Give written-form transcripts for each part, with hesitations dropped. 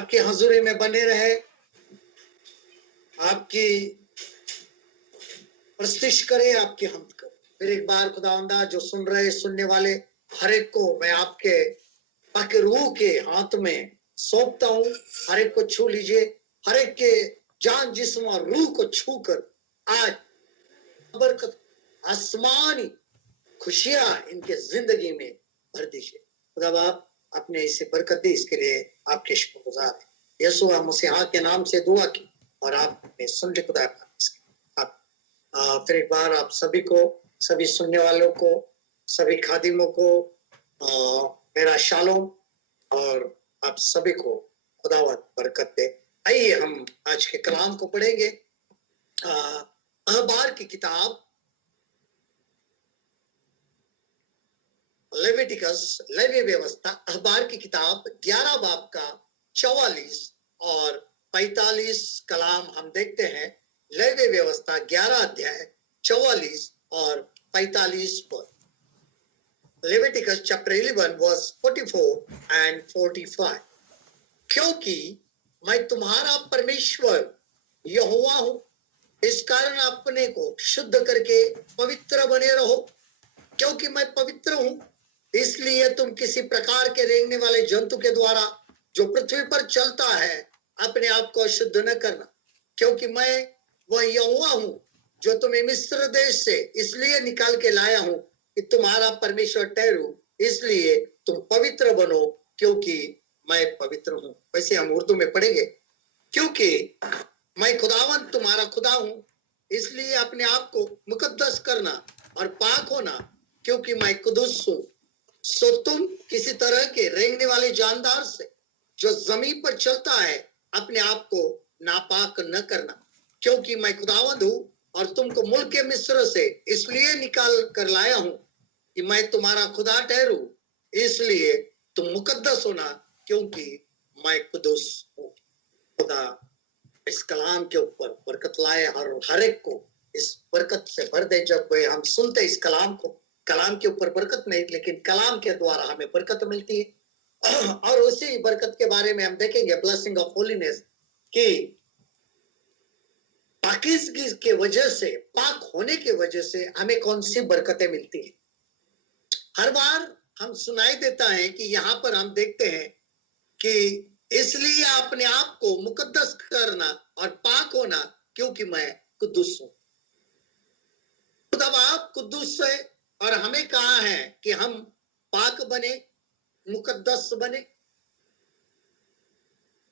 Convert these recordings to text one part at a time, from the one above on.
आपकी हजूरी में बने रहे, आपकी प्रस्तिश करे, आपकी हमद करे। फिर एक बार खुदावंदा जो सुन रहे सुनने वाले हर एक को मैं आपके पाक रूह के हाथ में सौंपता हूँ। हर एक को छू लीजिए, हर एक के जान जिस्म और रूह को छू कर आज बरकत आसमानी खुशियां इनके जिंदगी में भर दीजिए। खुदा बाप आपने इसे बरकत दी, इसके लिए आपके शुक्रगुजार हैं। यीशु मसीह के नाम से दुआ की और आपने सुन ली खुदा। आप फिर एक बार आप सभी को, सभी सुनने वालों को, सभी खादिमों को मेरा शालोम और आप सभी को खुदावंद बरकत दे। आइए हम आज के कलाम को पढ़ेंगे। अहबार की किताब लेविटिकस, लेवी व्यवस्था, अहबार की किताब 11 बाब का 44 और 45 कलाम हम देखते हैं। लेवी व्यवस्था 11 अध्याय 44 और 45 पर। Leviticus chapter 11 verse 44 and 45। क्योंकि मैं तुम्हारा परमेश्वर यहोवा हूं, इस कारण अपने को शुद्ध करके पवित्र बने रहो। क्योंकि मैं पवित्र हूं, इसलिए तुम किसी प्रकार के रेंगने वाले जंतु के द्वारा जो पृथ्वी पर चलता है अपने आप को शुद्ध न करना। क्योंकि मैं वह यहोवा हूं जो तुम्हें मिस्र देश से इसलिए निकाल के लाया हूं कि तुम्हारा परमेश्वर ठहरूं, इसलिए तुम पवित्र बनो क्योंकि मैं पवित्र हूं। वैसे हम उर्दू में पढ़ेंगे। क्योंकि मैं खुदावंत तुम्हारा खुदा हूं, इसलिए अपने आप को मुकद्दस करना और पाक होना, क्योंकि मैं कुदुस हूं। सो तुम किसी तरह के रेंगने वाले जानदार से जो जमीन पर चलता है अपने आप को नापाक न करना। क्योंकि मैं खुदावंद हूं और तुमको मुल्क के मिस्र से इसलिए निकाल कर लाया हूं कि मैं तुम्हारा खुदा ठहरूं, इसलिए तुम मुकद्दस होना क्योंकि मैं कुदुस हूं। खुदा इस कलाम के ऊपर बरकत लाए और हर एक को इस बरकत से भर दे। जब हम सुनते इस कलाम को, कलाम के ऊपर बरकत नहीं लेकिन कलाम के द्वारा हमें बरकत मिलती है। और उसी बरकत के बारे में हम देखेंगे, ब्लेसिंग ऑफ होलीनेस, कि पाकीज़गी के वजह से, पाक होने के वजह से हमें कौन सी बरकतें मिलती है। हर बार हम सुनाई देता है कि यहाँ पर हम देखते हैं कि इसलिए अपने आप को मुकद्दस करना और पाक होना क्योंकि मैं कुद्दूस हूं। खुदा बाप कुद्दूस है और हमें कहा है कि हम पाक बने, मुकद्दस बने।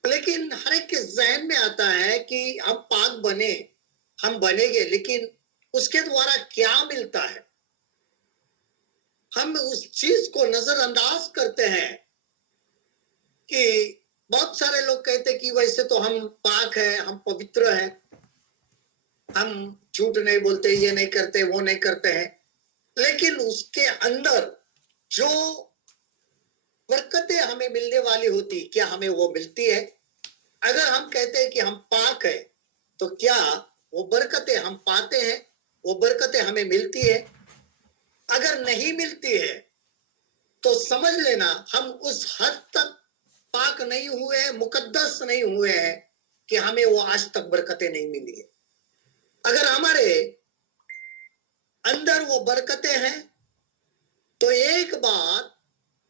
लेकिन हर एक के जहन में आता है कि हम पाक बने, हम बनेंगे, लेकिन उसके द्वारा क्या मिलता है। हम उस चीज को नजरअंदाज करते हैं कि बहुत सारे लोग कहते हैं कि वैसे तो हम पाक है, हम पवित्र हैं, हम झूठ नहीं बोलते, ये नहीं करते, वो नहीं करते हैं। लेकिन उसके अंदर जो बरकतें हमें मिलने वाली होती, क्या हमें वो मिलती है? अगर हम कहते हैं कि हम पाक है तो क्या वो बरकतें हम पाते हैं, वो बरकतें हमें मिलती है? अगर नहीं मिलती है तो समझ लेना हम उस हद तक पाक नहीं हुए हैं, मुकद्दस नहीं हुए हैं कि हमें वो आज तक बरकतें नहीं मिली है। अगर हमारे अंदर वो बरकतें हैं तो एक बात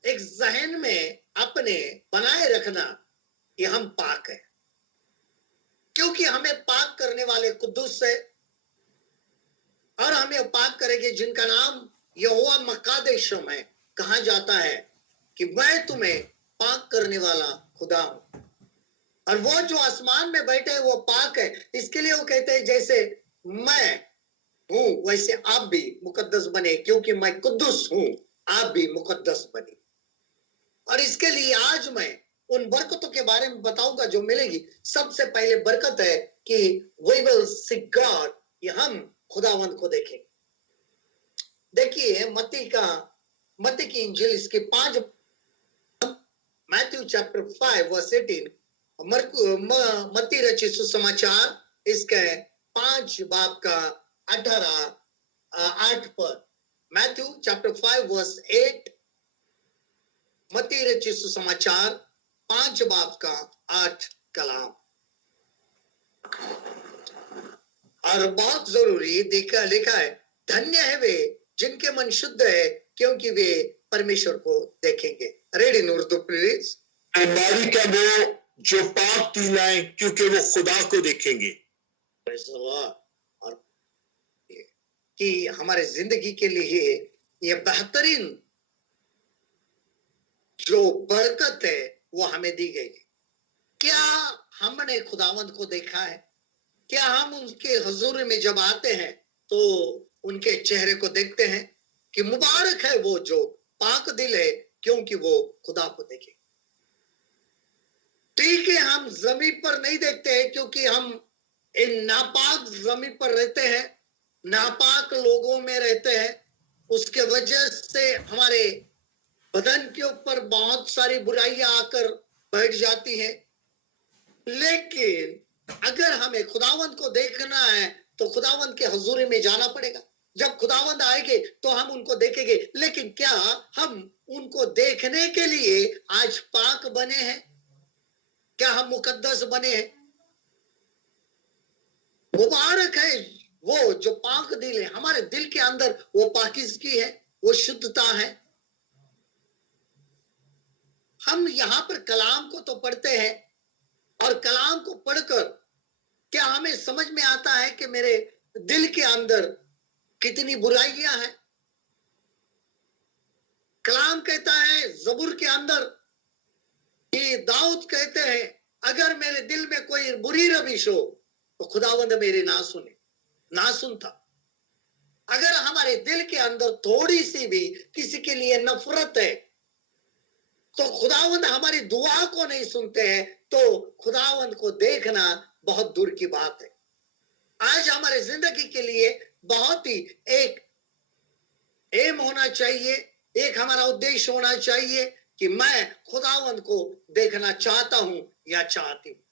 एक जहन में अपने बनाए रखना कि हम पाक है, क्योंकि हमें पाक करने वाले कुद्दूस है और हमें पाक करेंगे जिनका नाम यहोवा मकादेशम है। कहा जाता है कि मैं तुम्हें पाक करने वाला खुदा हूं। और वो जो आसमान में बैठे हैं वो पाक है। इसके लिए वो कहते हैं जैसे मैं हूं वैसे आप भी मुकद्दस बने, क्योंकि मैं कुद्दूस हूं, आप भी मुकद्दस बने। और इसके लिए आज मैं उन बरकतों के बारे में बताऊंगा जो मिलेगी। सबसे पहले बरकत है कि we will see God, कि हम खुदावंद को देखें। देखिए मत्ती की इंजील इसके 5, मैथ्यू चैप्टर 5 वर्स 18, मत्ती रचित सुसमाचार इसके 5 बाब का 8 पर। मैथ्यू चैप्टर 5 वर्स 8, मत्ती रचित सुसमाचार 5 बाब का 8 कलाम। और बहुत जरूरी लिखा है, धन्य है वे जिनके मन शुद्ध है क्योंकि वे परमेश्वर को देखेंगे। Red in Urdu please. बारी का वो जो पाप दिल है क्योंकि वो खुदा को देखेंगे। और कि हमारे जिंदगी के लिए ये बेहतरीन जो बरकत है वो हमें दी गई है। क्या हमने खुदावंद को देखा है? क्या हम उनके हुजूर में जब आते हैं तो उनके चेहरे को देखते हैं कि मुबारक है वो जो पाक दिल है क्योंकि वो खुदा को देखे। ठीक है, हम जमीन पर नहीं देखते हैं क्योंकि हम इन नापाक जमीन पर रहते हैं, नापाक लोगों में रहते हैं। उसके वजह से हमारे बदन के ऊपर बहुत सारी बुराइयां आकर बैठ जाती हैं। लेकिन अगर हमें खुदावंद को देखना है तो खुदावंद के हुजूरी में जाना पड़ेगा। जब खुदावंद आएंगे तो हम उनको देखेंगे। लेकिन क्या हम उनको देखने के लिए आज पाक बने हैं? क्या हम मुकद्दस बने हैं? मुबारक है वो जो पाक दिल है। हमारे दिल के अंदर वो पाकीज़गी है, वो शुद्धता है। हम यहाँ पर कलाम को तो पढ़ते हैं और कलाम को पढ़कर क्या हमें समझ में आता है कि मेरे दिल के अंदर कितनी बुराइयां हैं? कलाम कहता है जबूर के अंदर कि दाऊद कहते हैं, अगर मेरे दिल में कोई बुरी रविश हो तो खुदावंद मेरी ना सुने, ना सुनता। अगर हमारे दिल के अंदर थोड़ी सी भी किसी के लिए नफरत है तो खुदावंद हमारी दुआ को नहीं सुनते हैं, तो खुदावंद को देखना बहुत दूर की बात है। आज हमारे जिंदगी के लिए बहुत ही एक एम होना चाहिए, एक हमारा उद्देश्य होना चाहिए कि मैं खुदावंद को देखना चाहता हूं या चाहती हूं।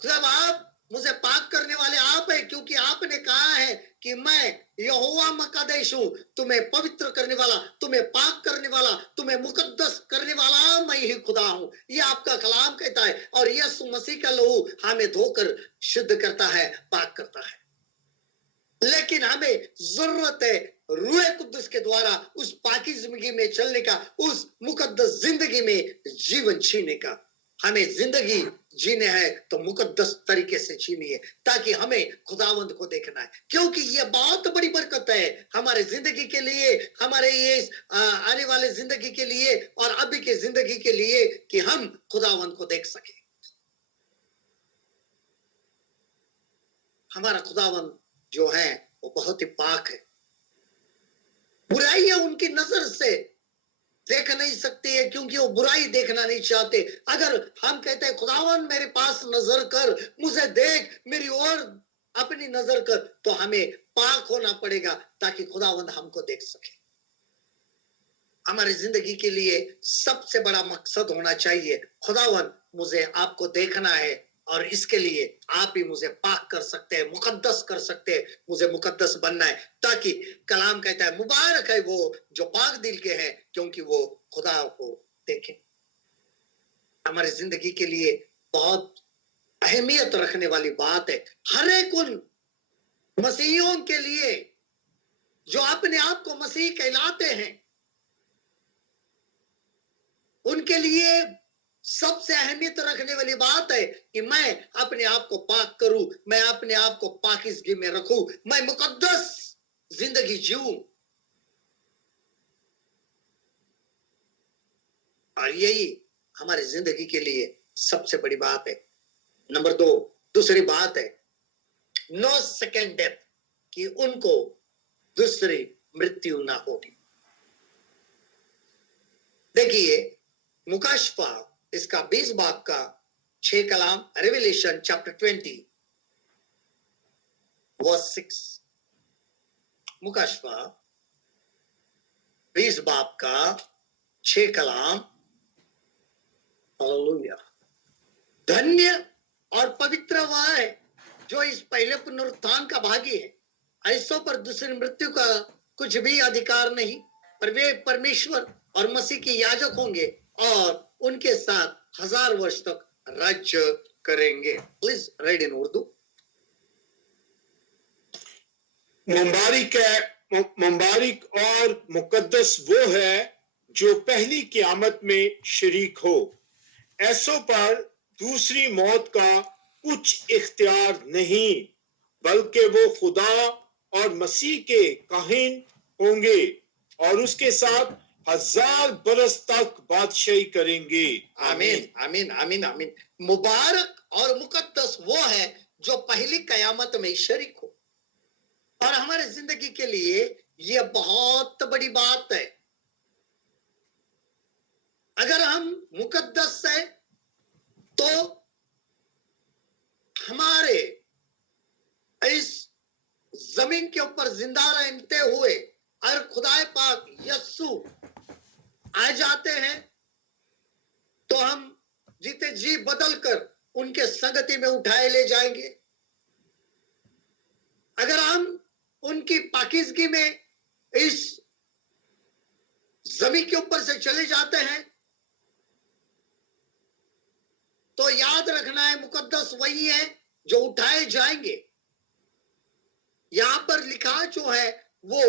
जब आप मुझे पाक करने वाले आप है, क्योंकि आपने कहा है कि मैं यहोवा मकादेश हूं, तुम्हें पवित्र करने वाला, तुम्हें पाक करने वाला, तुम्हें मुकद्दस करने वाला मैं ही खुदा हूं। यह आपका कलाम कहता है। और यीशु मसीह का लहू हमें धोकर शुद्ध करता है, पाक करता है। लेकिन हमें जरूरत है रूह कुद्दुस के द्वारा उस पाकी जिंदगी में चलने का, उस मुकद्दस जिंदगी में जीवन जीने का। हमें जिंदगी जीने हैं तो मुकद्दस तरीके से जीनी है, ताकि हमें खुदावंद को देखना है। क्योंकि ये बहुत बड़ी बरकत है हमारे जिंदगी के लिए, हमारे ये आने वाले जिंदगी के लिए और अभी के जिंदगी के लिए, कि हम खुदावंद को देख सके। हमारा खुदावंद जो है वो बहुत ही पाक है। बुराइयां उनकी नजर से देख नहीं सकते हैं क्योंकि वो बुराई देखना नहीं चाहते। अगर हम कहते हैं खुदावन मेरे पास नजर कर, मुझे देख, मेरी ओर अपनी नजर कर, तो हमें पाक होना पड़ेगा ताकि खुदावंद हमको देख सके। हमारी जिंदगी के लिए सबसे बड़ा मकसद होना चाहिए, खुदावंद मुझे आपको देखना है और इसके लिए आप ही मुझे पाक कर सकते हैं, मुकद्दस कर सकते हैं। मुझे मुकद्दस बनना है, ताकि कलाम कहता है मुबारक है वो जो पाक दिल के हैं क्योंकि वो खुदा को देखें। हमारी जिंदगी के लिए बहुत अहमियत रखने वाली बात है। हर एक उन मसीहियों के लिए जो अपने आप को मसीह कहलाते हैं, उनके लिए सबसे अहमियत रखने वाली बात है कि मैं अपने आप को पाक करूं, मैं अपने आप को पाकीज़गी में रखूं, मैं मुकद्दस जिंदगी जीऊं। और यही हमारी जिंदगी के लिए सबसे बड़ी बात है। नंबर 2, दूसरी बात है नो सेकेंड डेथ, कि उनको दूसरी मृत्यु ना होगी। देखिए मुकाशफा इसका 20 बाब का 6 कलाम, रेवलेशन चैप्टर 20 वर्स 6। मुकाशफा 20 बाब का 6 कलाम। हालेलुया। धन्य और पवित्र वह है जो इस पहले पुनरुत्थान का भागी है। ऐसों पर दूसरी मृत्यु का कुछ भी अधिकार नहीं, पर वे परमेश्वर और मसीह के याजक होंगे और उनके साथ 1000 वर्ष तक राज्य करेंगे। Please read in Urdu. मुबारक और मुकद्दस वो है जो पहली क़यामत में शरीक हो। ऐसों पर दूसरी मौत का कुछ इख्तियार नहीं, बल्कि वो खुदा और मसीह के काहिन होंगे और उसके साथ 1000 बरस तक बादशाही करेंगे। आमीन आमीन आमीन आमीन। मुबारक और मुकद्दस वो है जो पहली कयामत में शरीक हो। और हमारे जिंदगी के लिए यह बहुत बड़ी बात है। अगर हम मुकद्दस है तो हमारे इस जमीन के ऊपर जिंदा रहते हुए और खुदाए पाक यस्सु आ जाते हैं तो हम जीते जी बदल कर उनके संगति में उठाए ले जाएंगे। अगर हम उनकी पाकीज़गी में इस जमीन के ऊपर से चले जाते हैं तो याद रखना है मुकद्दस वही है जो उठाए जाएंगे। यहां पर लिखा जो है वो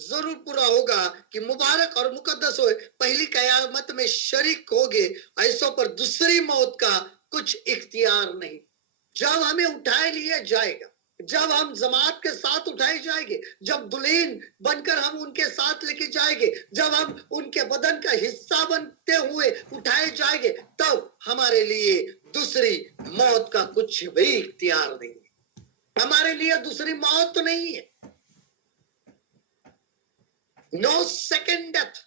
जरूर पूरा होगा कि मुबारक और मुकद्दस हो पहली कयामत में शरीक होगे, ऐसों पर दूसरी मौत का कुछ इख्तियार नहीं। जब हमें उठाए लिया जाएगा, जब हम जमात के साथ उठाए जाएंगे, जब दुल्हन बनकर हम उनके साथ लेके जाएंगे, जब हम उनके बदन का हिस्सा बनते हुए उठाए जाएंगे, तब हमारे लिए दूसरी मौत का कुछ भी इख्तियार नहीं है। हमारे लिए दूसरी मौत तो नहीं है। No second death.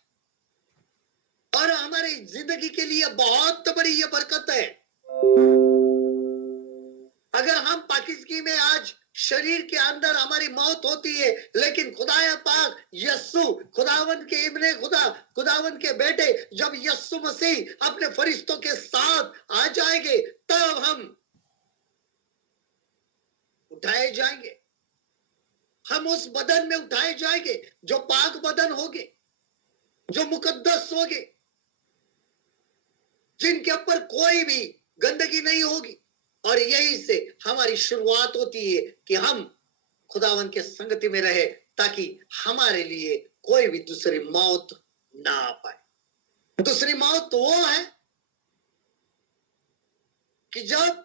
और हमारी जिंदगी के लिए बहुत बड़ी ये बरकत है। अगर हम पाकिस्तान में आज शरीर के अंदर हमारी मौत होती है, लेकिन खुदाया पाक यस्सु खुदावन के इब्ने खुदा खुदावन के बेटे जब यस्सु मसीह अपने फरिश्तों के साथ आ जाएंगे तब हम उठाए जाएंगे। हम उस बदन में उठाए जाएंगे जो पाक बदन होगे, जो मुकद्दस होगे, जिनके ऊपर कोई भी गंदगी नहीं होगी। और यही से हमारी शुरुआत होती है कि हम खुदावन के संगति में रहे ताकि हमारे लिए कोई भी दूसरी मौत ना आ पाए। दूसरी मौत तो वो है कि जब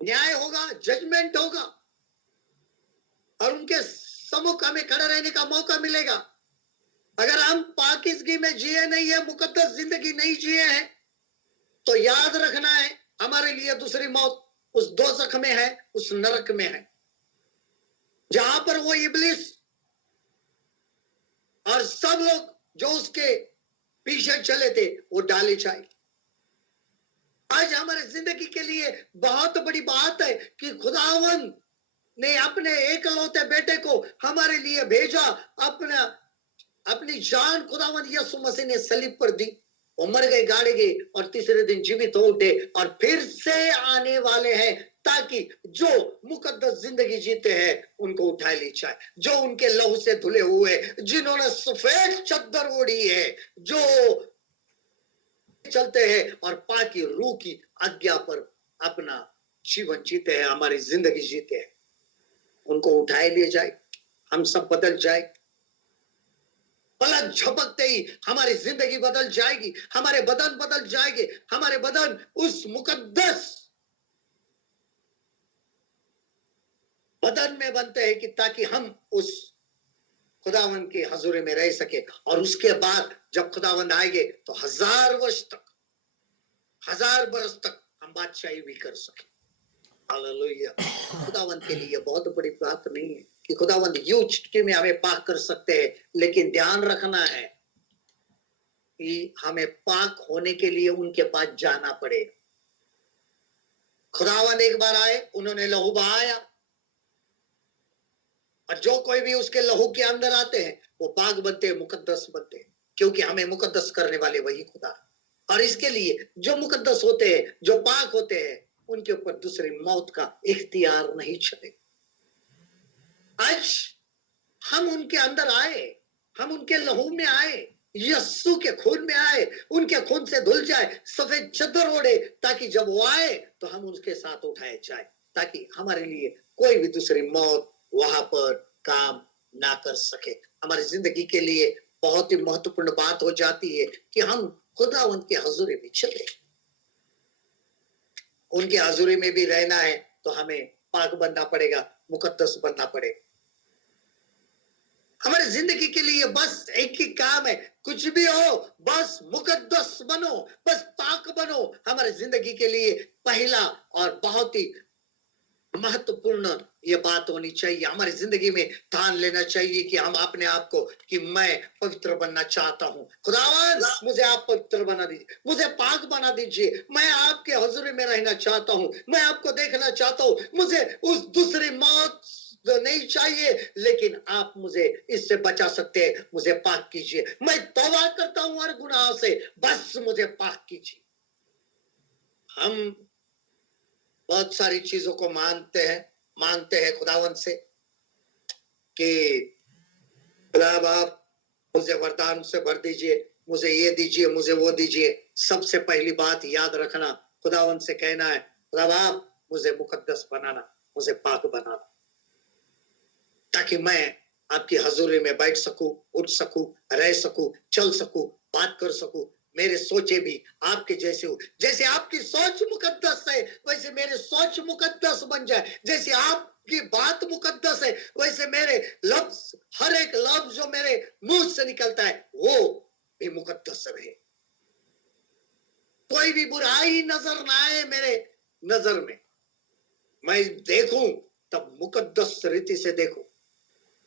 न्याय होगा, जजमेंट होगा और उनके सम्मुख हमें खड़े रहने का मौका मिलेगा। अगर हम पाकिज़गी में जिए नहीं है, मुकद्दस जिंदगी नहीं जिए हैं, तो याद रखना है हमारे लिए दूसरी मौत उस दोज़ख में है, उस नरक में है, जहां पर वो इब्लिस और सब लोग जो उसके पीछे चले थे वो डाले जाए। आज हमारे जिंदगी के लिए बहुत बड़ी बात है कि खुदावन ने अपने एकलौते बेटे को हमारे लिए भेजा। अपनी जान खुदावन यीशु मसीह ने सलीब पर दी। वो मर गए, गाड़े गए और तीसरे दिन जीवित हो उठे और फिर से आने वाले हैं ताकि जो मुकद्दस जिंदगी जीते हैं उनको उठा ली जाए, जो उनके लहू से धुले हुए, जिन्होंने सफेद चद्दर ओढ़ी है, जो चलते हैं और पाकी रूह की आज्ञा पर अपना जीवन जीते हैं, हमारी जिंदगी जीते हैं, उनको उठाए लिए जाए। हम सब बदल जाए। पलक झपकते ही हमारी जिंदगी बदल जाएगी, हमारे बदन बदल जाएंगे। हमारे बदन उस मुकद्दस बदन में बनते हैं कि ताकि हम उस खुदावन के हजूरे में रह सके। और उसके बाद जब खुदावन आएंगे तो 1000 वर्ष तक, 1000 बरस तक हम बादशाही भी कर सके। हालेलुया। खुदावन के लिए बहुत बड़ी बात नहीं है कि खुदावंद यूं चुटकी में हमें पाक कर सकते हैं, लेकिन ध्यान रखना है कि हमें पाक होने के लिए उनके पास जाना पड़ेगा। खुदावंद एक बार आए, उन्होंने लहू बहाया और जो कोई भी उसके लहू के अंदर आते हैं वो पाक बनते हैं, मुकद्दस बनते हैं, क्योंकि हमें मुकद्दस करने वाले वही खुदा। और इसके लिए जो मुकद्दस होते हैं, जो पाक होते हैं, उनके ऊपर दूसरी मौत का इख्तियार नहीं चलेगा। आज हम उनके अंदर आए, हम उनके लहू में आए, यस्सु के खून में आए, उनके खून से धुल जाए, सफेद चद्दर ओढ़े, ताकि जब वो आए तो हम उनके साथ उठाए जाए, ताकि हमारे लिए कोई भी दूसरी मौत वहां पर काम ना कर सके। हमारी जिंदगी के लिए बहुत ही महत्वपूर्ण बात हो जाती है कि हम खुदावंत की हजूरी में चले। उनकी हजूरी में भी रहना है तो हमें पाक बनना पड़ेगा, मुकद्दस बनना पड़ेगा। हमारी जिंदगी के लिए बस एक ही काम है, कुछ भी हो बस मुकद्दस बनो, बस पाक बनो। हमारी जिंदगी के लिए पहला और बहुत ही महत्वपूर्ण ये बात होनी चाहिए। हमारी जिंदगी में ठान लेना चाहिए कि हम अपने आप को कि मैं पवित्र बनना चाहता हूँ। खुदावन मुझे आप पवित्र बना दीजिए, मुझे पाक बना दीजिए। मैं आपके हजूरी में रहना चाहता हूँ, मैं आपको देखना चाहता हूँ। मुझे उस दूसरी मौत नहीं चाहिए, लेकिन आप मुझे इससे बचा सकते हैं। मुझे पाक कीजिए, मैं तौबा करता हूँ हर गुनाह से, बस मुझे पाक कीजिए। हम बहुत सारी चीजों को मांगते हैं खुदावन से कि खुदा बाप मुझे वरदान से भर दीजिए, मुझे ये दीजिए, मुझे वो दीजिए। सबसे पहली बात याद रखना, खुदावन से कहना है, खुदा बाप मुझे मुकद्दस बनाना, मुझे पाक बनाना, ताकि मैं आपकी हजूरी में बैठ सकूं, उठ सकूं, रह सकूं, चल सकूं, बात कर सकूं। मेरे सोचे भी आपके जैसे हो, जैसे आपकी सोच मुकद्दस है वैसे मेरे सोच मुकद्दस बन जाए। जैसे आपकी बात मुकद्दस है वैसे मेरे लफ्ज, हर एक लफ्ज जो मेरे मुंह से निकलता है वो भी मुकद्दस रहे। कोई भी बुराई नजर ना आए मेरे नजर में, मैं देखूं तब मुकद्दस रीति से देखूं।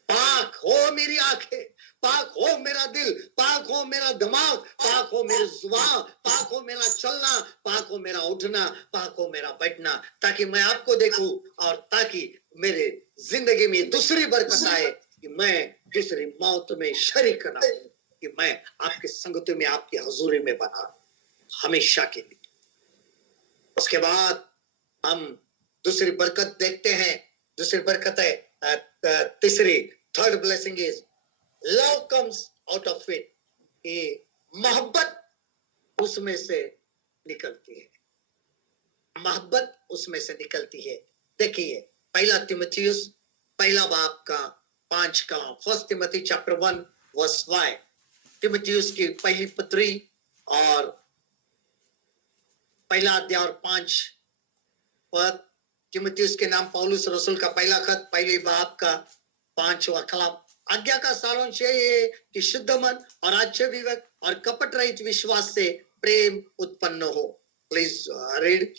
पाक हो मेरी आंखें, पाक हो मेरा दिल, पाक हो मेरा दिमाग, पाक हो मेरी जुबान, पाक हो मेरा चलना, पाक हो मेरा उठना, पाक हो मेरा बैठना, ताकि मैं आपको देखूं और ताकि मेरे जिंदगी में दूसरी बरकत आए कि मैं दूसरी मौत में शरीक ना हूं, कि मैं आपके संगति में, आपकी हजूरी में बना हमेशा के लिए। उसके बाद हम दूसरी बरकत देखते हैं। दूसरी बरकत है तीसरी, third blessing is love comes out of it. ये मोहब्बत उसमें से निकलती है, मोहब्बत उसमें से निकलती है। देखिए पहला तिमुथियुस पहला बाब का 5 का, फर्स्ट तिमुथी चैप्टर 1 वर्स 5, तिमुथियुस की पहली पत्री और पहला अध्याय और 5 पद। तिमुथियुस के नाम पौलुस रसूल का पहला खत, पहले बाब का 5वां कलाम। आज्ञा का सारांश ये है कि शुद्ध मन और अच्छे विवेक और कपट रहित विश्वास से प्रेम उत्पन्न हो। Please read.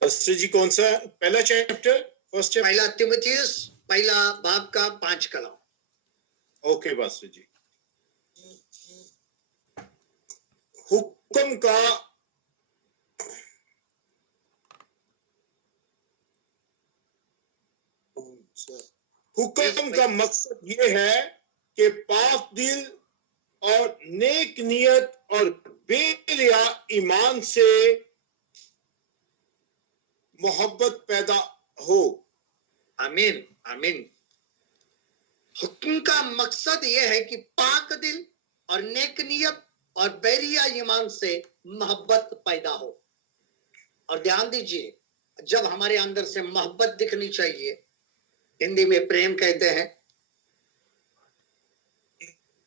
पास्टर जी कौन सा पहला चैप्टर? फर्स्ट चैप्टर, पहला तिमुथियुस पहला बाब का 5 कलाम। ओके पास्टर जी। हुक्म का मकसद ये है कि पाक दिल और नेक नियत और बेरिया ईमान से मोहब्बत पैदा हो। आमीन आमीन। हुक्म का मकसद यह है कि पाक दिल और नेक नियत और बैरिया ईमान से मोहब्बत पैदा हो। और ध्यान दीजिए, जब हमारे अंदर से मोहब्बत दिखनी चाहिए, हिंदी में प्रेम कहते हैं,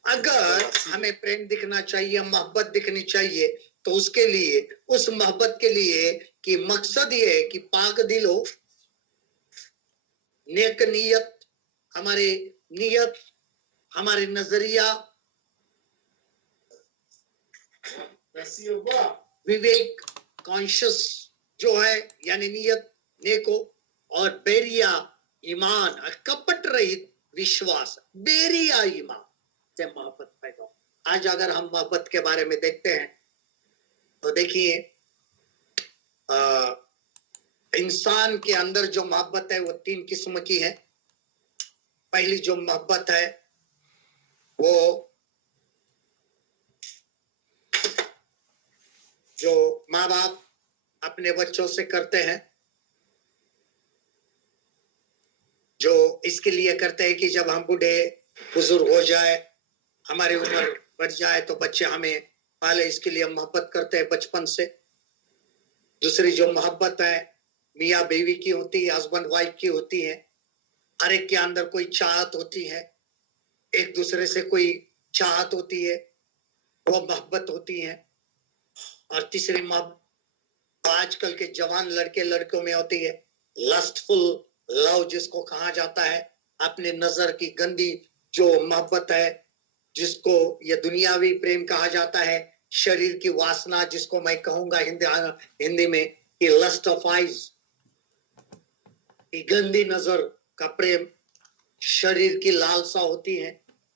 अगर हमें प्रेम दिखना चाहिए, मोहब्बत दिखनी चाहिए, तो उसके लिए, उस मोहब्बत के लिए कि मकसद ये है कि पाक दिल हो, नेक नियत, हमारे नियत, हमारे नजरिया, विवेक, कॉन्शियस जो है यानी नियत नेको, और बेरिया ईमान, कपट रहित विश्वास, बेरिया ईमान से मोहब्बत पैदा हो। आज अगर हम मोहब्बत के बारे में देखते हैं तो देखिए इंसान के अंदर जो मोहब्बत है वो 3 किस्म की है। पहली जो मोहब्बत है वो जो माँ बाप अपने बच्चों से करते हैं, जो इसके लिए करते हैं कि जब हम बूढ़े बुजुर्ग हो जाए, हमारी उम्र बढ़ जाए, तो बच्चे हमें पाले, इसके लिए मोहब्बत करते हैं बचपन से। दूसरी जो मोहब्बत है मियाँ बीवी की होती है, हस्बैंड वाइफ की होती है। हर एक के अंदर कोई चाहत होती है, एक दूसरे से कोई चाहत होती है, वो मोहब्बत होती है। और तीसरी मोहब्बत आजकल के जवान लड़के लड़कों में होती है, लस्टफुल लव जिसको कहा जाता है। अपने नजर की गंदी जो मोहब्बत है, जिसको ये दुनियावी प्रेम कहा जाता है। शरीर की वासना जिसको मैं कहूंगा हिंदी में कि लस्ट ऑफ आइज, गंदी नजर का प्रेम। शरीर की लालसा होती है,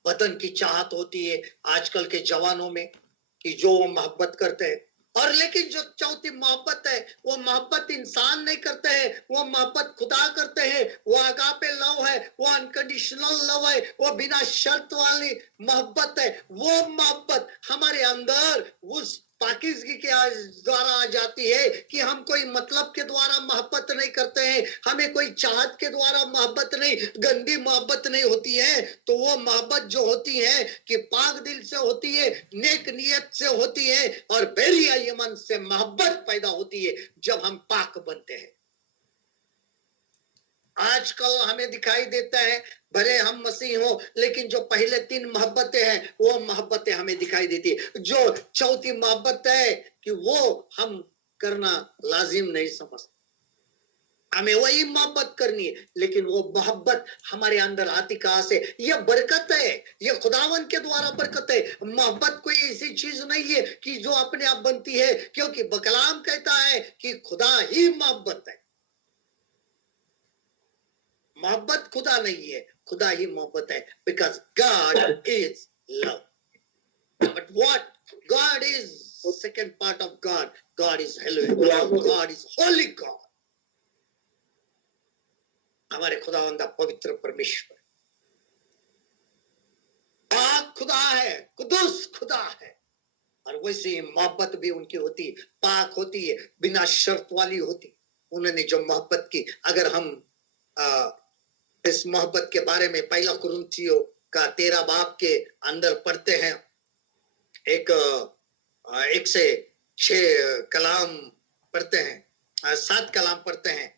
बदन की चाहत होती है आजकल के जवानों में कि जो वो मोहब्बत करते हैं। और लेकिन जो चौथी मोहब्बत है, वो मोहब्बत इंसान नहीं करते हैं, वो मोहब्बत खुदा करते हैं। वो अगापे लव है, वो अनकंडीशनल लव है, वो बिना शर्त वाली मोहब्बत है। वो मोहब्बत हमारे अंदर उस पाकीज़गी के द्वारा आ जाती है कि हम कोई मतलब के द्वारा मोहब्बत नहीं करते हैं, हमें कोई चाहत के द्वारा मोहब्बत नहीं, गंदी मोहब्बत नहीं होती है। तो वो मोहब्बत जो होती है कि पाक दिल से होती है, नेक नियत से होती है, और बेरिया ईमान से मोहब्बत पैदा होती है जब हम पाक बनते हैं। आजकल हमें दिखाई देता है भले हम मसीह हो, लेकिन जो पहले 3 मोहब्बतें हैं वो मोहब्बतें हमें दिखाई देती है। जो चौथी मोहब्बत है कि वो हम करना लाजिम नहीं समझते, हमें वही मोहब्बत करनी है, लेकिन वो मोहब्बत हमारे अंदर आती कहां से? ये बरकत है, ये खुदावन के द्वारा बरकत है। मोहब्बत कोई ऐसी चीज नहीं है कि जो अपने आप बनती है, क्योंकि कलाम कहता है कि खुदा ही मोहब्बत है। मोहब्बत खुदा नहीं है, खुदा ही मोहब्बत है। Because God is love. But what God is, second part of God, God is God is Holi God. हमारे खुदावंदा पवित्र परमेश्वर पाक खुदा है, कुदूस खुदा है। और वैसे ही मोहब्बत भी उनकी होती है, पाक होती है, बिना शर्त वाली होती। उन्होंने जो मोहब्बत की, अगर हम इस मोहब्बत के बारे में पहला कुरिन्थियों का 13 बाब के अंदर पढ़ते हैं, एक से 6 कलाम पढ़ते हैं, 7 कलाम पढ़ते हैं।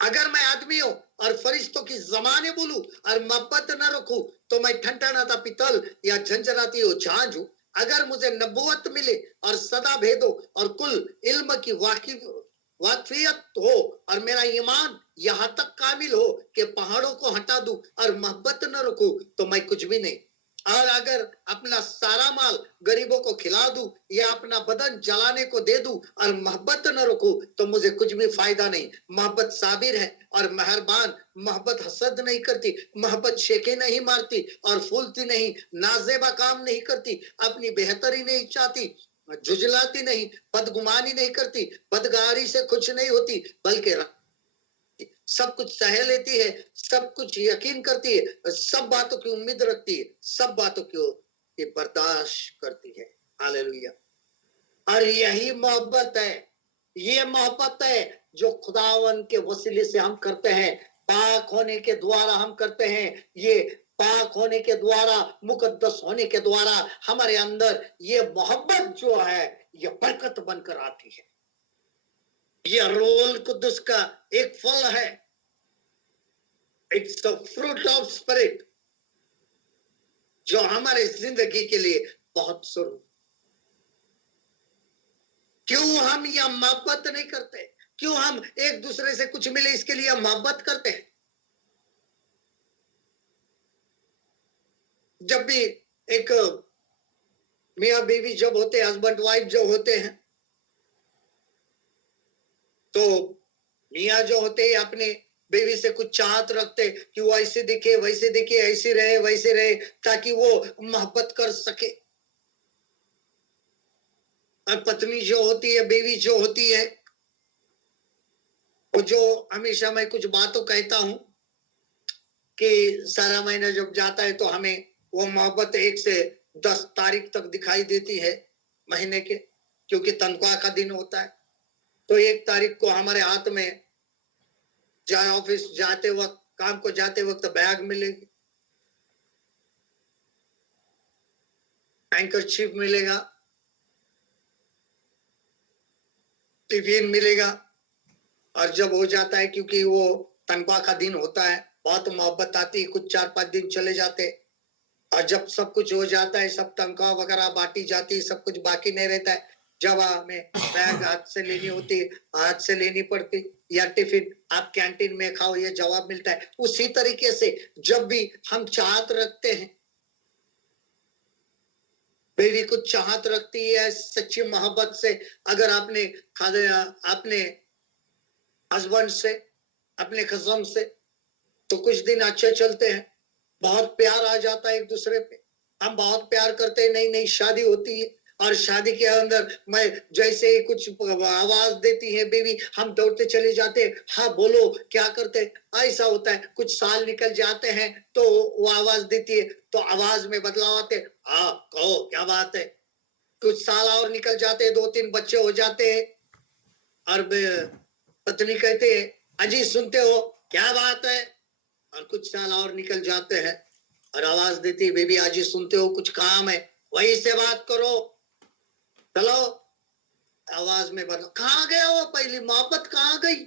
अगर मैं आदमी हूं और फरिश्तों की जमाने बोलूं और मोहब्बत न रखूं, तो मैं ठनठनाता पितल या झंझनाती हो झांझ हूं। अगर मुझे नबुवत मिले और सदा भेदो और कुल इल्म की वाकिफियत हो, और मेरा ईमान यहाँ तक कामिल हो कि पहाड़ों को हटा दूं और मोहब्बत न रखूं, तो मैं कुछ भी नहीं। और अगर अपना सारा माल गरीबों को खिला दूं या अपना बदन जलाने को दे दूं और मोहब्बत न रखूं, तो मुझे कुछ भी फायदा नहीं। मोहब्बत साबिर है और मेहरबान, मोहब्बत हसद नहीं करती, मोहब्बत शेखे नहीं मारती और फूलती नहीं, नाजेबा काम नहीं करती, अपनी बेहतरी नहीं चाहती, झुझलाती नहीं, बदगुमानी नहीं करती, बदगारी से खुश नहीं होती, बल्कि सब कुछ सह लेती है, सब कुछ यकीन करती है, सब बातों की उम्मीद रखती है, सब बातों की बर्दाश्त करती है। हालेलुया। और यही मोहब्बत है, ये मोहब्बत है जो खुदावन के वसीले से हम करते हैं, पाक होने के द्वारा हम करते हैं। ये पाक होने के द्वारा, मुकद्दस होने के द्वारा हमारे अंदर ये मोहब्बत जो है ये बरकत बनकर आती है। ये रोल कुदस का एक फल है। It's the fruit of spirit, जो हमारे जिंदगी के लिए बहुत जरूरी। क्यों हम यह मोहब्बत नहीं करते? क्यों हम एक दूसरे से कुछ मिले इसके लिए मोहब्बत करते हैं? जब भी एक मियाँ बीवी जब होते, हस्बैंड वाइफ जो होते हैं, तो मियाँ जो होते हैं अपने बीवी से कुछ चाहत रखते कि वो ऐसे दिखे, वैसे दिखे, ऐसे रहे, वैसे रहे, ताकि वो मोहब्बत कर सके। और पत्नी जो होती है, बीवी जो होती है, वो जो हमेशा मैं कुछ बातों कहता हूं कि सारा महीना जब जाता है तो हमें वो मोहब्बत 1 से 10 तारीख तक दिखाई देती है महीने के, क्योंकि तनख्वाह का दिन होता है। तो 1 तारीख को हमारे हाथ में चाहे ऑफिस जाते वक्त, काम को जाते वक्त बैग मिलेगी, हैंकरचीफ मिलेगा, टिफिन मिलेगा। और जब हो जाता है, क्योंकि वो तनख्वाह का दिन होता है, बहुत मोहब्बत आती है, कुछ 4-5 दिन चले जाते, और जब सब कुछ हो जाता है, सब तनख्वाह वगैरह बांटी जाती है, सब कुछ बाकी नहीं रहता है, जब हमें बैग हाथ से लेनी होती, हाथ से लेनी पड़ती, या टिफिन आप कैंटीन में खाओ, ये जवाब मिलता है। उसी तरीके से जब भी हम चाहत रखते हैं, बेबी कुछ चाहत रखती है सच्ची मोहब्बत से, अगर आपने अपने हस्बैंड से, अपने कसम से, तो कुछ दिन अच्छे चलते हैं, बहुत प्यार आ जाता है एक दूसरे पे, हम बहुत प्यार करते हैं, नई नई शादी होती है, और शादी के अंदर मैं जैसे ही कुछ आवाज देती है बेबी, हम दौड़ते चले जाते हैं, हाँ बोलो क्या करते हैं। ऐसा होता है, कुछ साल निकल जाते हैं तो वो आवाज देती है, तो आवाज में बदलाव आते, हाँ कहो क्या बात है। कुछ साल और निकल जाते हैं, 2-3 बच्चे हो जाते हैं, और पत्नी कहते हैं अजी सुनते हो क्या बात है। और कुछ साल और निकल जाते हैं, और आवाज देती है बेबी आज ही सुनते हो कुछ काम है, वही से बात करो, चलो। आवाज में बदल, कहाँ गया वो पहली मोहब्बत, कहाँ गई?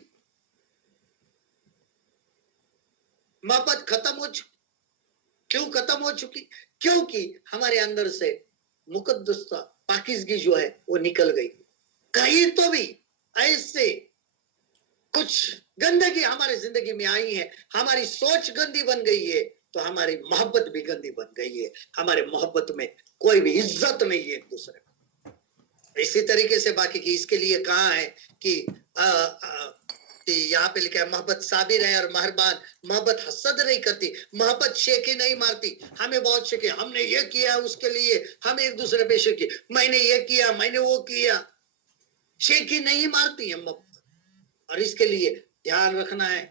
मोहब्बत खत्म हो चुकी। क्यों खत्म हो चुकी? क्योंकि हमारे अंदर से मुकद्दसता, पाकीज़गी जो है वो निकल गई। कहीं तो भी ऐसे कुछ गंदगी हमारे जिंदगी में आई है, हमारी सोच गंदी बन गई है, तो हमारी मोहब्बत भी गंदी बन गई है। हमारे मोहब्बत में कोई भी इज्जत नहीं है एक दूसरे को। इसी तरीके से बाकी की इसके लिए कहा है कि यहाँ पे लिखा है मोहब्बत साबिर है और मेहरबान, मोहब्बत हसद नहीं करती, मोहब्बत शेखी नहीं मारती। हमें बहुत शेखे, हमने ये किया उसके लिए, हम एक दूसरे पे शेखे, मैंने ये किया मैंने वो किया, शेखी नहीं मारती है मोहब्बत। और इसके लिए ध्यान रखना है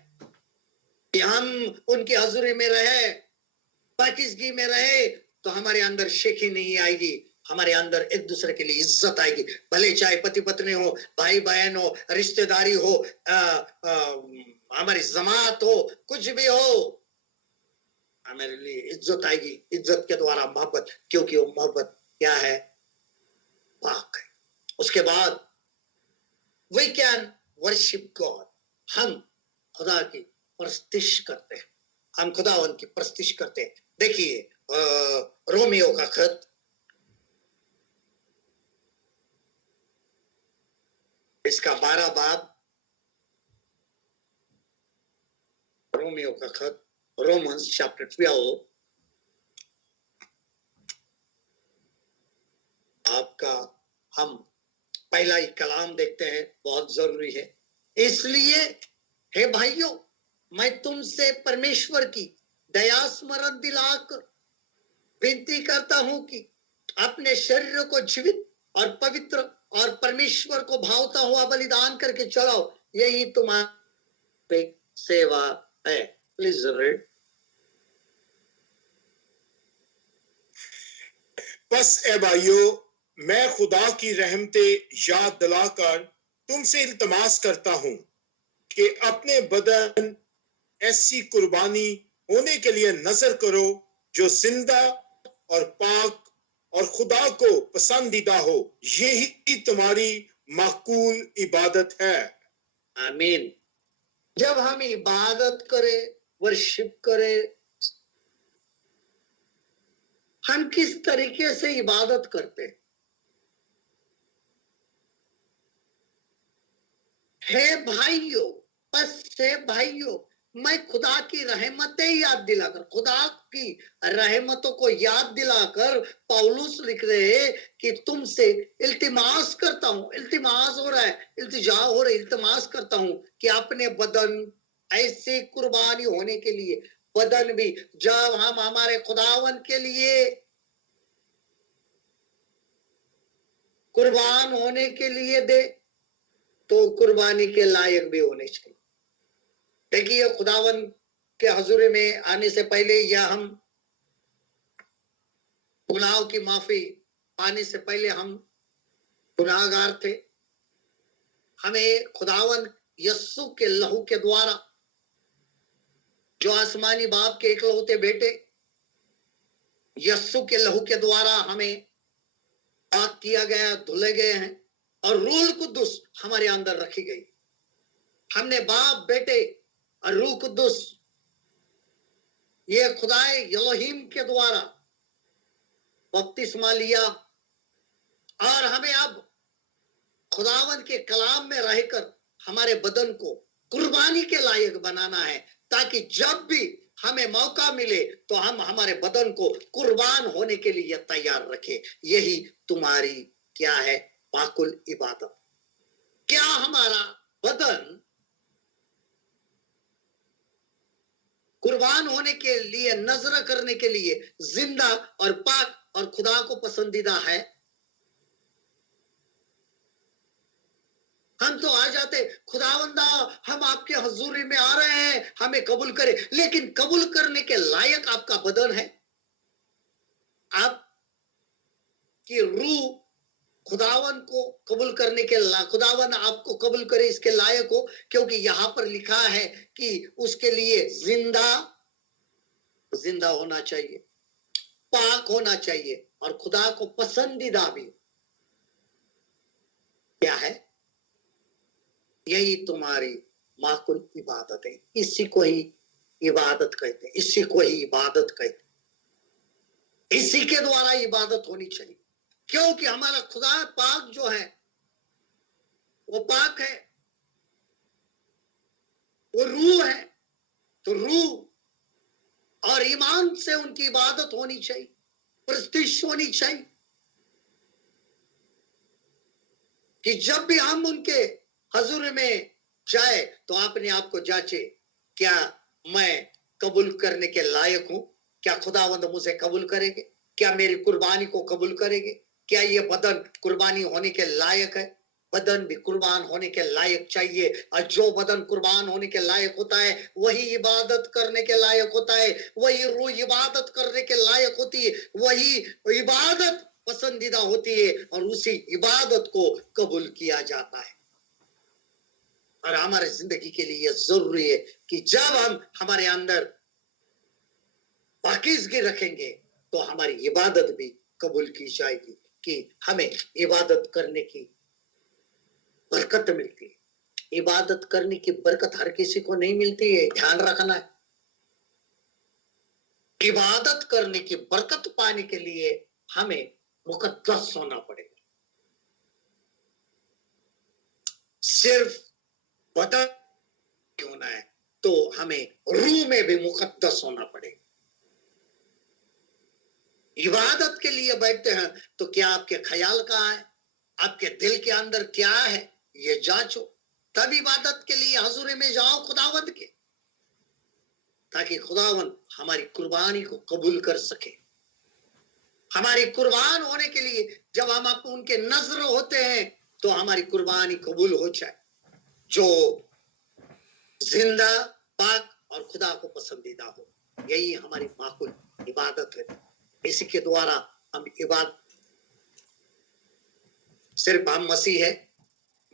कि हम उनकी हजूरी में रहे, पाकीज़गी में रहे, तो हमारे अंदर शेखी नहीं आएगी, हमारे अंदर एक दूसरे के लिए इज्जत आएगी। भले चाहे पति पत्नी हो, भाई बहन हो, रिश्तेदारी हो, हमारी जमात हो, कुछ भी हो, हमारे लिए इज्जत आएगी। इज्जत के द्वारा मोहब्बत, क्योंकि वो मोहब्बत क्या है? पाक है। उसके बाद वी कैन वर्शिप गॉड, हम खुदा की परस्तिश करते हैं, हम खुदावन की परस्तिश करते हैं। देखिए रोमियो का खत, इसका 12 बाब, रोमियो का खत, रोमन्स चैप्टर 12 आपका हम पहला ही कलाम देखते हैं, बहुत जरूरी है। इसलिए हे भाइयों, मैं तुमसे परमेश्वर की दया स्मरण दिलाकर विनती करता हूं कि अपने शरीर को जीवित और पवित्र और परमेश्वर को भावता हुआ बलिदान करके चढ़ाओ, यही तुम्हारी सेवा है। Please read. बस ए भाइयों, मैं खुदा की रहमते याद दिलाकर तुमसे इल्तमास करता हूं कि अपने बदन ऐसी कुर्बानी होने के लिए नजर करो जो जिंदा और पाक और खुदा को पसंदीदा हो, यही तुम्हारी माकूल इबादत है। आमीन। जब हम इबादत करें, वर्शिप करें, हम किस तरीके से इबादत करते हैं? हे भाइयों, बस हे भाइयों, मैं खुदा की रहमतें याद दिलाकर, खुदा की रहमतों को याद दिलाकर पौलुस लिख रहे हैं कि तुमसे इल्तिमास करता हूं, इल्तिमास हो रहा है, इल्तिजा हो रही, इल्तिमास करता हूं कि अपने बदन ऐसी कुर्बानी होने के लिए, बदन भी जब हम हमारे खुदावन के लिए कुर्बान होने के लिए दे, तो कुर्बानी के लायक भी होने चाहिए। देखिए खुदावन के हजूरी में आने से पहले, या हम गुनाहों की माफी पाने से पहले हम गुनाहगार थे। हमें खुदावन यस्सु के लहू के द्वारा जो आसमानी बाप के इकलौते बेटे यस्सु के लहू के द्वारा हमें पाक किया गया, धुले गए हैं, और रूह कुद्दुस हमारे अंदर रखी गई। हमने बाप, बेटे और रूह कुद्दुस, ये खुदाए यलोहीम के द्वारा बपतिस्मा लिया, और हमें अब खुदावन के कलाम में रहकर हमारे बदन को कुर्बानी के लायक बनाना है, ताकि जब भी हमें मौका मिले तो हम हमारे बदन को कुर्बान होने के लिए तैयार रखें। यही तुम्हारी क्या है? पाकुल इबादत। क्या हमारा बदन कुर्बान होने के लिए, नजर करने के लिए जिंदा और पाक और खुदा को पसंदीदा है? हम तो आ जाते, खुदावंदा हम आपके हजूरी में आ रहे हैं, हमें कबूल करें। लेकिन कबूल करने के लायक आपका बदन है? आपकी रूह खुदावन को कबूल करने के खुदावन आपको कबूल करे इसके लायक हो? क्योंकि यहां पर लिखा है कि उसके लिए जिंदा होना चाहिए, पाक होना चाहिए, और खुदा को पसंदीदा भी। क्या है? यही तुम्हारी माकुल इबादत है। इसी को ही इबादत कहते हैं, इसी को ही इबादत कहते हैं। इसी के द्वारा इबादत होनी चाहिए, क्योंकि हमारा खुदा पाक जो है वो पाक है, वो रूह है। तो रूह और ईमान से उनकी इबादत होनी चाहिए, प्रस्तिश होनी चाहिए, कि जब भी हम उनके हजूर में जाए तो अपने आप को जांचे, क्या मैं कबूल करने के लायक हूं? क्या खुदावंद मुझे कबूल करेंगे? क्या मेरी कुर्बानी को कबूल करेंगे? क्या ये बदन कुर्बानी होने के लायक है? बदन भी कुर्बान होने के लायक चाहिए, और जो बदन कुर्बान होने के लायक होता है वही इबादत करने के लायक होता है, वही रूह इबादत करने के लायक होती है, वही इबादत पसंदीदा होती है, और उसी इबादत को कबूल किया जाता है। और हमारे जिंदगी के लिए जरूरी है कि जब हम हमारे अंदर पाकीज़गी रखेंगे तो हमारी इबादत भी कबूल की जाएगी, कि हमें इबादत करने की बरकत मिलती है। इबादत करने की बरकत हर किसी को नहीं मिलती है, ध्यान रखना है। इबादत करने की बरकत पाने के लिए हमें मुकद्दस होना पड़ेगा। सिर्फ बदन होना है तो हमें रूह में भी मुकद्दस होना पड़ेगा। इबादत के लिए बैठते हैं तो क्या आपके ख्याल कहाँ है, आपके दिल के अंदर क्या है, ये जांचो। तब इबादत के लिए हजूर में जाओ खुदावंद के, ताकि खुदावंद हमारी कुर्बानी को कबूल कर सके। हमारी कुर्बान होने के लिए जब हम उनके नजर होते हैं तो हमारी कुर्बानी कबूल हो जाए, जो जिंदा, पाक और खुदा को पसंदीदा हो। यही हमारी माकुल इबादत है। इसी के द्वारा हम इबादत, सिर्फ हम मसीह है,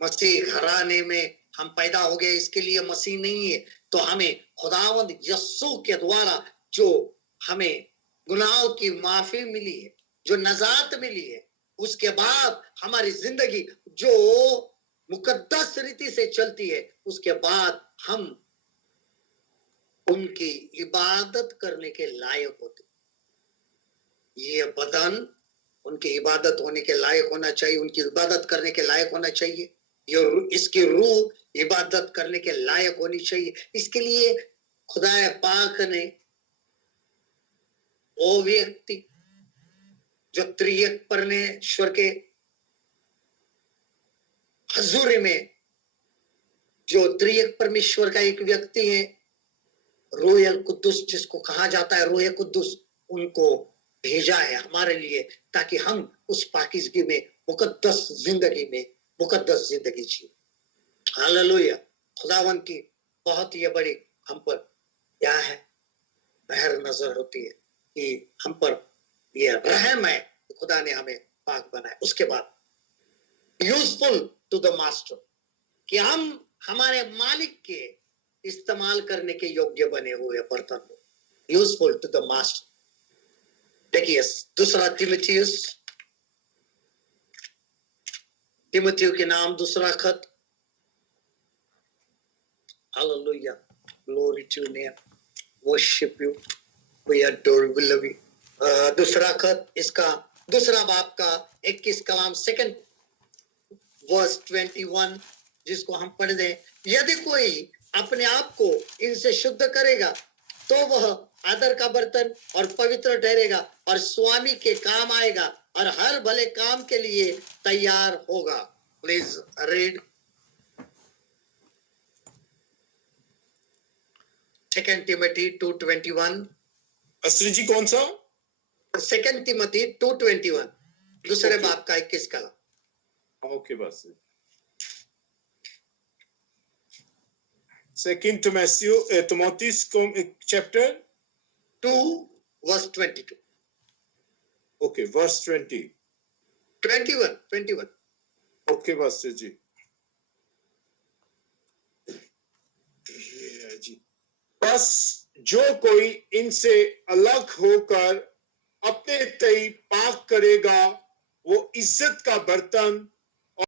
मसीह घराने में हम पैदा हो गए इसके लिए मसीह नहीं है। तो हमें खुदावंद यस्सु के द्वारा जो हमें गुनाहों की माफी मिली है, जो नजात मिली है, उसके बाद हमारी जिंदगी जो मुकद्दस रीति से चलती है, उसके बाद हम उनकी इबादत करने के लायक होते। ये बदन उनकी इबादत होने के लायक होना चाहिए, उनकी इबादत करने के लायक होना चाहिए। ये इसकी रूह इबादत करने के लायक होनी चाहिए। इसके लिए खुदा पाक ने वो व्यक्ति जो त्रिएक परमेश्वर के हजूरी में, जो त्रिएक परमेश्वर का एक व्यक्ति है, रूह कुद्दुस जिसको कहा जाता है, रूह कुद्दुस, उनको भेजा है हमारे लिए, ताकि हम उस पाकीज़गी में मुकद्दस जिंदगी जिए। हालेलुया। खुदावन की बहुत ये बड़ी हम पर क्या है, मेहर नजर होती है कि हम पर ये रहम है, खुदा ने हमें पाक बनाया। उसके बाद यूजफुल टू द मास्टर, कि हम हमारे मालिक के इस्तेमाल करने के योग्य बने हुए बर्तन हो, यूजफुल टू द मास्टर। देखिए दूसरा तिमुथियु के नाम दूसरा खत, hallelujah, glory to your name, worship you, we adore you, we love you. दूसरा खत इसका दूसरा बाब का 21 कलाम 2 वर्स 21, जिसको हम पढ़ दें। यदि कोई अपने आप को इनसे शुद्ध करेगा तो वह आदर का बर्तन और पवित्र ठहरेगा और स्वामी के काम आएगा और हर भले काम के लिए तैयार होगा। Please read 2 Timothy 2:21। अस्त्री जी कौन सा? 2 Timothy 2:21, दूसरे Okay. बाब का 21 कलाम। ओके बस। Second Timothy chapter 2 verse 22, okay verse 20। 21। Okay बस जी। ये है जी। बस जो कोई इनसे अलग होकर अपने तय पाक करेगा वो इज्जत का बर्तन